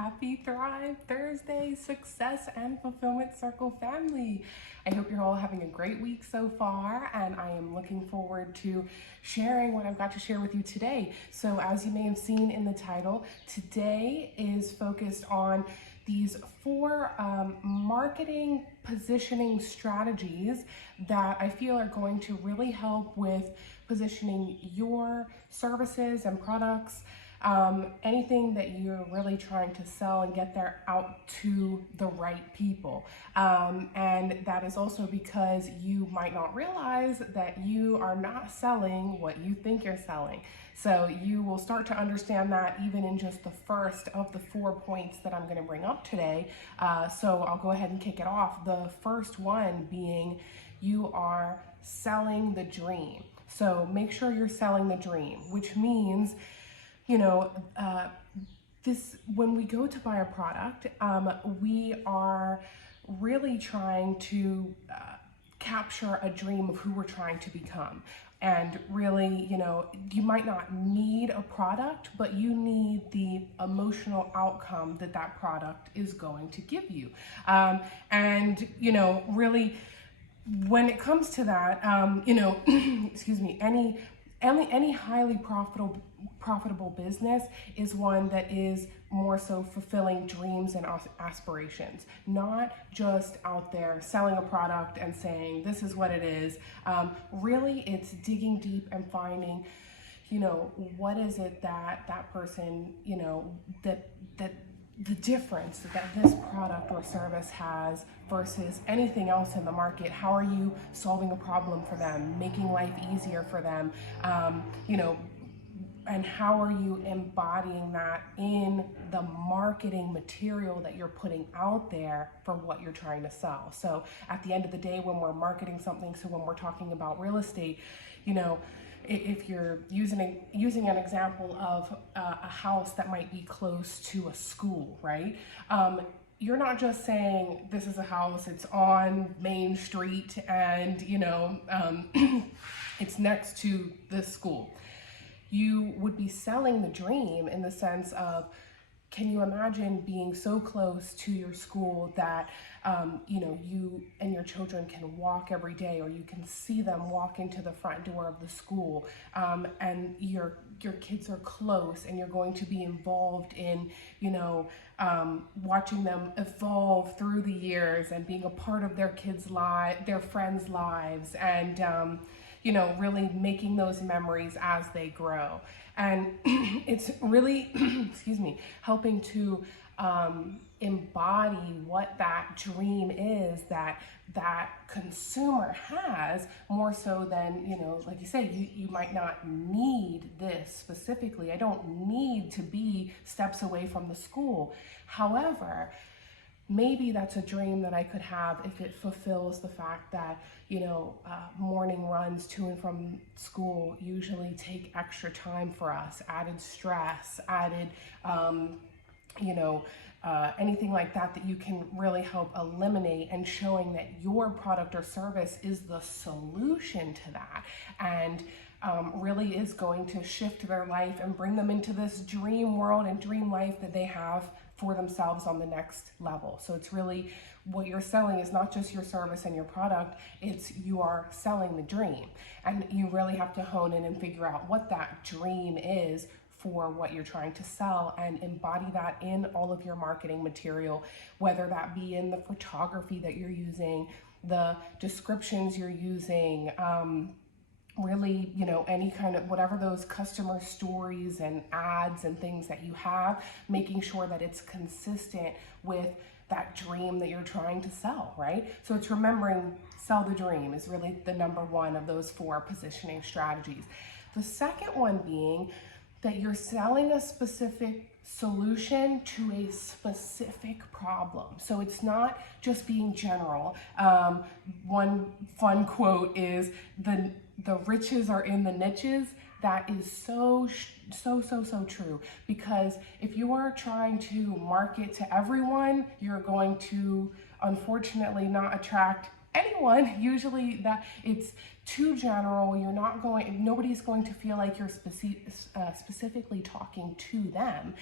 Happy Thrive Thursday, Success and Fulfillment Circle family. I hope you're all having a great week so far, and I am looking forward to sharing what I've got to share with you today. So as you may have seen in the title, today is focused on these four marketing positioning strategies that I feel are going to really help with positioning your services and products, anything that you're really trying to sell and get there out to the right people. And that is also because you might not realize that you are not selling what you think you're selling. So you will start to understand that even in just the first of the 4 points that I'm going to bring up today. So I'll go ahead and kick it off. The first one being you are selling the dream. So make sure you're selling the dream, which means, when we go to buy a product, we are really trying to capture a dream of who we're trying to become. And really, you might not need a product, but you need the emotional outcome that that product is going to give you. Really, when it comes to that, excuse me, any highly profitable business is one that is more so fulfilling dreams and aspirations, not just out there selling a product and saying this is what it is. Really, it's digging deep and finding, what is it that person, that the difference that this product or service has versus anything else in the market. How are you solving a problem for them, making life easier for them, and how are you embodying that in the marketing material that you're putting out there for what you're trying to sell? So at the end of the day, when we're marketing something, so when we're talking about real estate, if you're using an example of a house that might be close to a school, right? You're not just saying this is a house, it's on Main Street, and it's next to this school. You would be selling the dream in the sense of, can you imagine being so close to your school that you and your children can walk every day, or you can see them walk into the front door of the school, and your kids are close, and you're going to be involved in watching them evolve through the years and being a part of their their friends' lives, and really making those memories as they grow. And it's really, excuse me, helping to embody what that dream is that consumer has, more so than, like you say, you might not need this specifically. I don't need to be steps away from the school. However, maybe that's a dream that I could have if it fulfills the fact that, morning runs to and from school usually take extra time for us, added stress, added, anything like that you can really help eliminate, and showing that your product or service is the solution to that, and really is going to shift their life and bring them into this dream world and dream life that they have for themselves on the next level. So it's really, what you're selling is not just your service and your product, it's you are selling the dream. And you really have to hone in and figure out what that dream is for what you're trying to sell, and embody that in all of your marketing material, whether that be in the photography that you're using, the descriptions you're using, really, any kind of, whatever those customer stories and ads and things that you have, making sure that it's consistent with that dream that you're trying to sell, right? So it's remembering, sell the dream is really the number one of those four positioning strategies. The second one being that you're selling a specific solution to a specific problem. So it's not just being general. One fun quote is, the riches are in the niches. That is so true, because if you are trying to market to everyone, you're going to unfortunately not attract anyone. Usually that it's too general. Nobody's going to feel like you're specifically talking to them.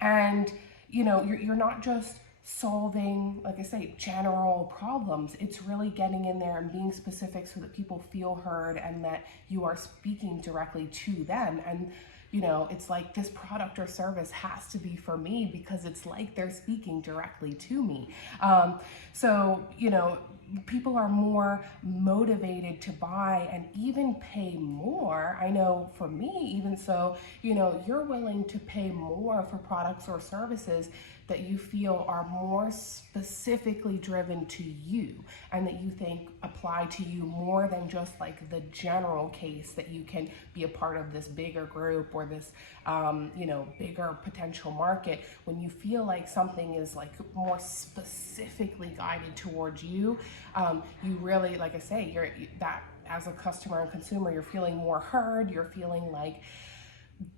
And you're not just solving, like I say, general problems. It's really getting in there and being specific so that people feel heard and that you are speaking directly to them. And it's like this product or service has to be for me because it's like they're speaking directly to me. So people are more motivated to buy and even pay more. I know for me, even so, you're willing to pay more for products or services that you feel are more specifically driven to you and that you think apply to you more than just like the general case that you can be a part of this bigger group or this bigger potential market. When you feel like something is like more specifically guided towards you, you really, like I say, you're that as a customer and consumer, you're feeling more heard. You're feeling like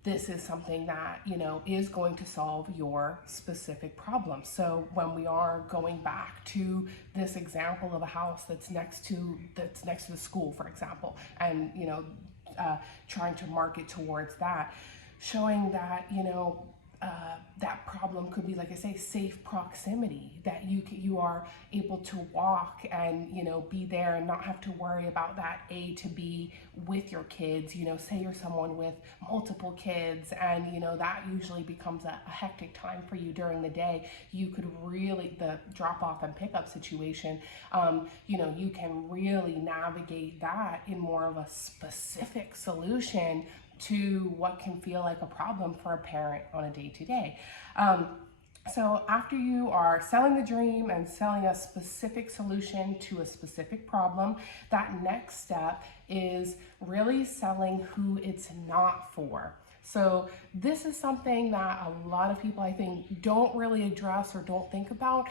this is something that is going to solve your specific problem. So when we are going back to this example of a house that's next to the school, for example, and trying to market towards that, showing that that problem could be, like I say, safe proximity, that you are able to walk and be there and not have to worry about that A to B with your kids. Say you're someone with multiple kids and that usually becomes a hectic time for you during the day. You could really, the drop off and pickup situation, you can really navigate that in more of a specific solution to what can feel like a problem for a parent on a day-to-day. So after you are selling the dream and selling a specific solution to a specific problem, that next step is really selling who it's not for. So this is something that a lot of people, I think, don't really address or don't think about,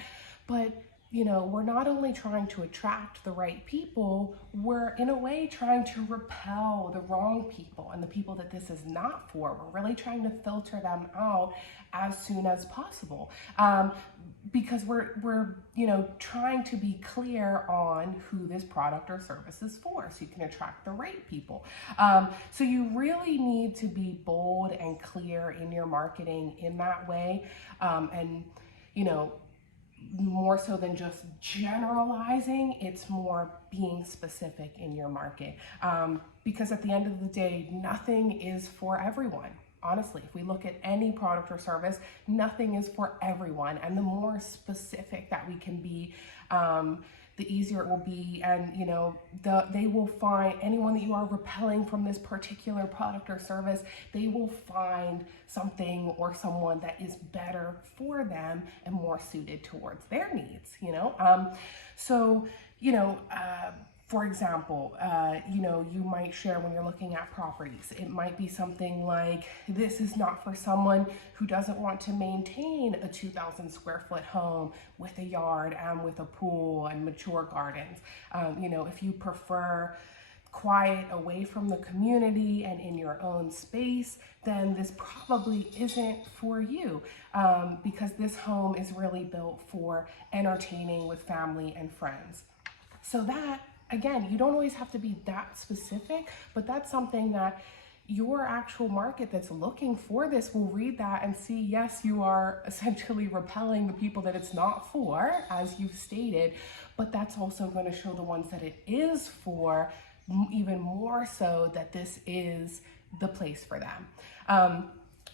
but we're not only trying to attract the right people, we're in a way trying to repel the wrong people and the people that this is not for. We're really trying to filter them out as soon as possible, because we're trying to be clear on who this product or service is for, so you can attract the right people. So you really need to be bold and clear in your marketing in that way, and more so than just generalizing, it's more being specific in your market. Because at the end of the day, nothing is for everyone. Honestly, if we look at any product or service, nothing is for everyone. And the more specific that we can be, the easier it will be. And they will find, anyone that you are repelling from this particular product or service, they will find something or someone that is better for them and more suited towards their needs. For example, you might share when you're looking at properties, it might be something like, this is not for someone who doesn't want to maintain a 2,000 square foot home with a yard and with a pool and mature gardens. If you prefer quiet away from the community and in your own space, then this probably isn't for you, because this home is really built for entertaining with family and friends. So that, again, you don't always have to be that specific, but that's something that your actual market that's looking for this will read that and see, yes, you are essentially repelling the people that it's not for, as you've stated, but that's also going to show the ones that it is for even more so that this is the place for them.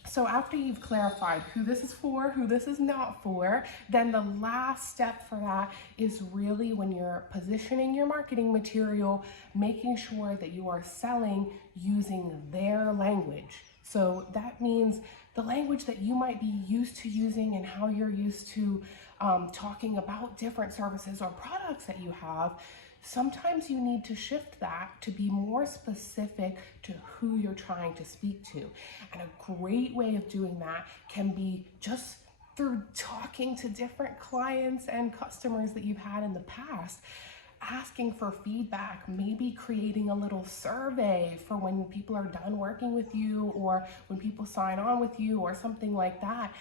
So after you've clarified who this is for, who this is not for, then the last step for that is really, when you're positioning your marketing material, making sure that you are selling using their language. So that means the language that you might be used to using and how you're used to talking about different services or products that you have. Sometimes you need to shift that to be more specific to who you're trying to speak to. And a great way of doing that can be just through talking to different clients and customers that you've had in the past, asking for feedback, maybe creating a little survey for when people are done working with you or when people sign on with you or something like that.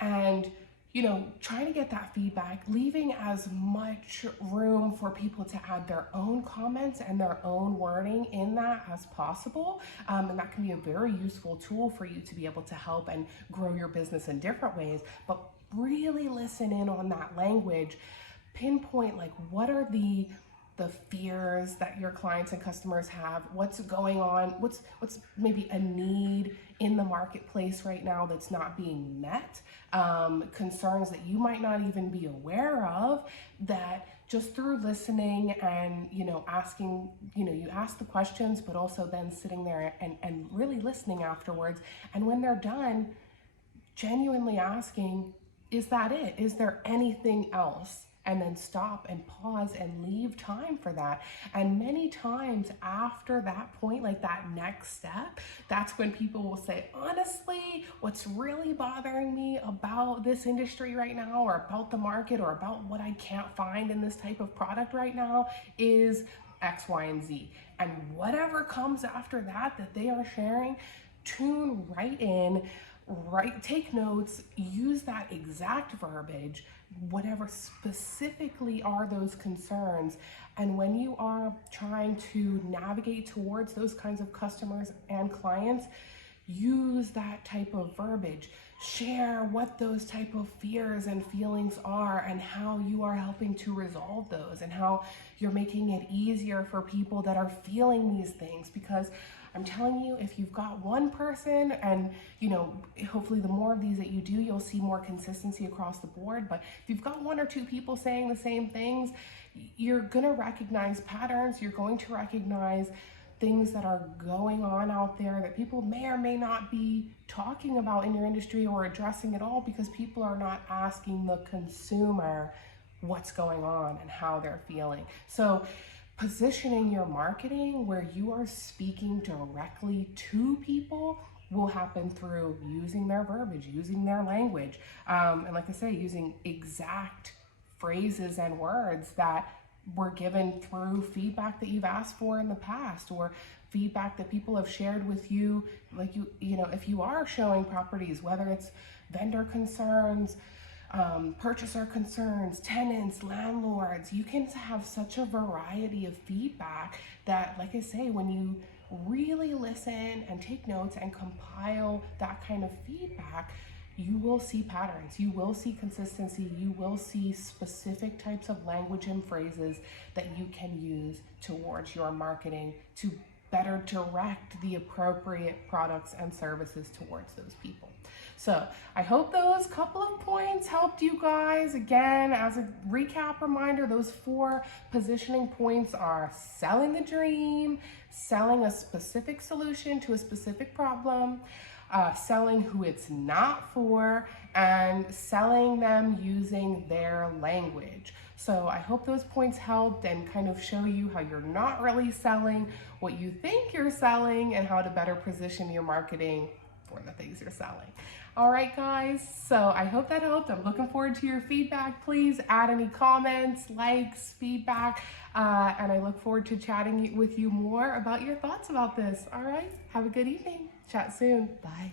And trying to get that feedback, leaving as much room for people to add their own comments and their own wording in that as possible. And that can be a very useful tool for you to be able to help and grow your business in different ways. But really listen in on that language, pinpoint like what are the fears that your clients and customers have, what's going on, what's maybe a need in the marketplace right now that's not being met, concerns that you might not even be aware of, that just through listening and asking, you ask the questions, but also then sitting there and really listening afterwards, and when they're done, genuinely asking, is that it? Is there anything else? And then stop and pause and leave time for that. And many times after that point, like that next step, that's when people will say, honestly, what's really bothering me about this industry right now, or about the market, or about what I can't find in this type of product right now is X, Y, and Z. And whatever comes after that they are sharing, tune right in, take notes, use that exact verbiage, whatever specifically are those concerns. And when you are trying to navigate towards those kinds of customers and clients, use that type of verbiage. Share what those type of fears and feelings are and how you are helping to resolve those, and how you're making it easier for people that are feeling these things. Because I'm telling you, if you've got one person, and hopefully the more of these that you do, you'll see more consistency across the board. But if you've got one or two people saying the same things, you're gonna recognize patterns. You're going to recognize things that are going on out there that people may or may not be talking about in your industry or addressing at all, because people are not asking the consumer what's going on and how they're feeling. So positioning your marketing where you are speaking directly to people will happen through using their verbiage, using their language, and like I say, using exact phrases and words that were given through feedback that you've asked for in the past, or feedback that people have shared with you. Like if you are showing properties, whether it's vendor concerns, purchaser concerns, tenants, landlords, you can have such a variety of feedback that, like I say, when you really listen and take notes and compile that kind of feedback, you will see patterns, you will see consistency, you will see specific types of language and phrases that you can use towards your marketing to better direct the appropriate products and services towards those people. So I hope those couple of points helped you guys. Again, as a recap reminder, those 4 positioning points are selling the dream, selling a specific solution to a specific problem, selling who it's not for, and selling them using their language. So I hope those points helped and kind of show you how you're not really selling what you think you're selling, and how to better position your marketing for the things you're selling. All right, guys, so I hope that helped. I'm looking forward to your feedback. Please add any comments, likes, feedback, and I look forward to chatting with you more about your thoughts about this. All right, have a good evening. Chat soon. Bye.